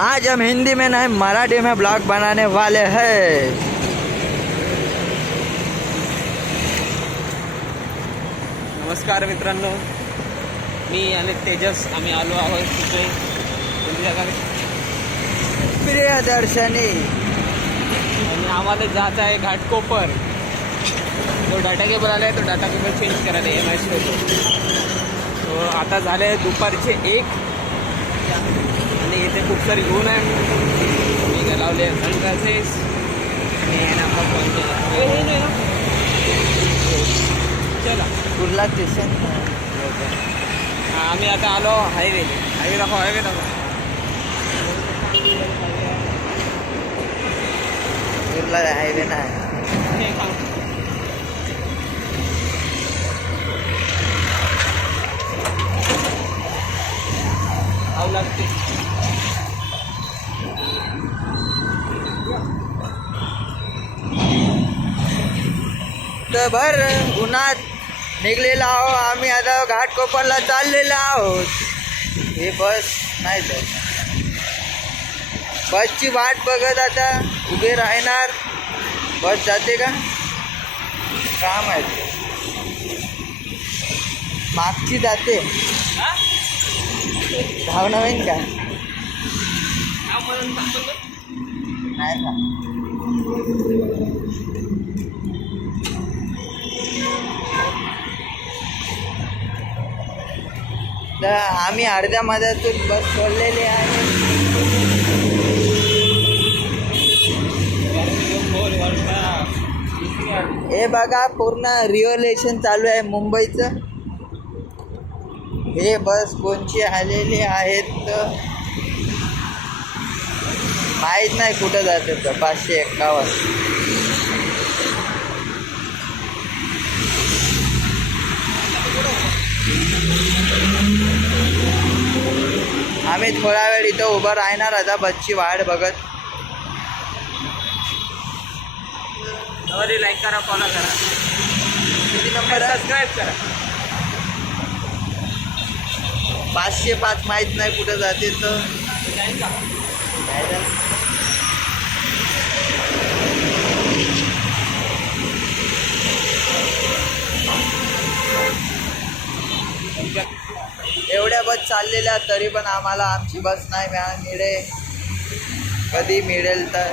आज हम हिंदी में नहीं मराठी में ब्लॉग बनाने वाले हैं। नमस्कार मित्रांनो, मी आणि तेजस आम्ही आलो आहोत तिथे कोणत्या जागा प्रियदर्शनी आणि आम्हाला जायचं आहे घाटकोपर। जो डाटा केबल आला आहे तो डाटा केबल चेंज करायला MIS होतो। तो आता झाले दुपारचे 1 आणि इथे खूप सारी ऊन आहे। मी लावले सनग्लासेस आणि हे नाही ना चला कुर्ला स्टेशन आम्ही आता आलो हायवे दाखव कुर्ला हायवे नाही लागते तर भर उन्हात निघलेला आहो आम्ही। आता घाटकोपरला चाललेलो आहोत। हे बस नाही तर बसची वाट बघत आता उभे राहणार। बस जाते का काय माहिती, मागची जाते धाव नवीन का नाही का। तर आम्ही अर्ध्या मध्यातून बस सोडलेली आहे। हे बघा पूर्ण रिओलेशन चालू आहे मुंबईचं। हे बस कोणची आलेले आहेत माहीत नाही कुठं जाते तर 551। आम्ही थोडा वेळ इथं उभं राहणार आता बसची वाट बघत। लाईक करा, फॉलो करा, किती नंबर सबस्क्राईब करा। 505 माहीत नाही कुठं जाते तर एवढ्या बस चाललेल्या तरी पण आम्हाला आमची बस नाही मिळे। कधी मिळेल तर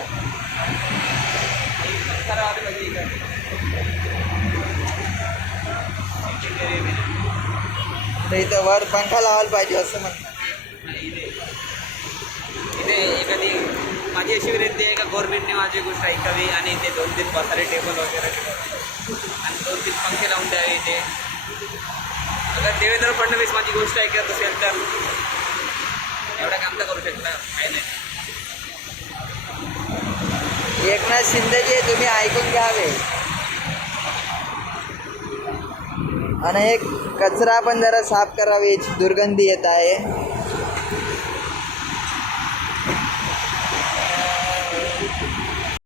इथं वर पंखा लावायला पाहिजे असं म्हणतात। इथे एखादी माझी अशी विनंती आहे का गव्हर्नमेंटने माझी गोष्ट ऐकावी आणि इथे 2-3 बसारे टेबल वगैरे आणि 2-3 पंखे लावून द्यावे इथे। अगर देवेंद्र फडणवीस माझी गोष्ट ऐकत असेल तर एवढं काम तर करू शकता, काही नाही। एकनाथ शिंदेजी तुम्ही ऐकून घ्यावे आणि एक कचरा पण जरा साफ करावी, दुर्गंधी येत आहे।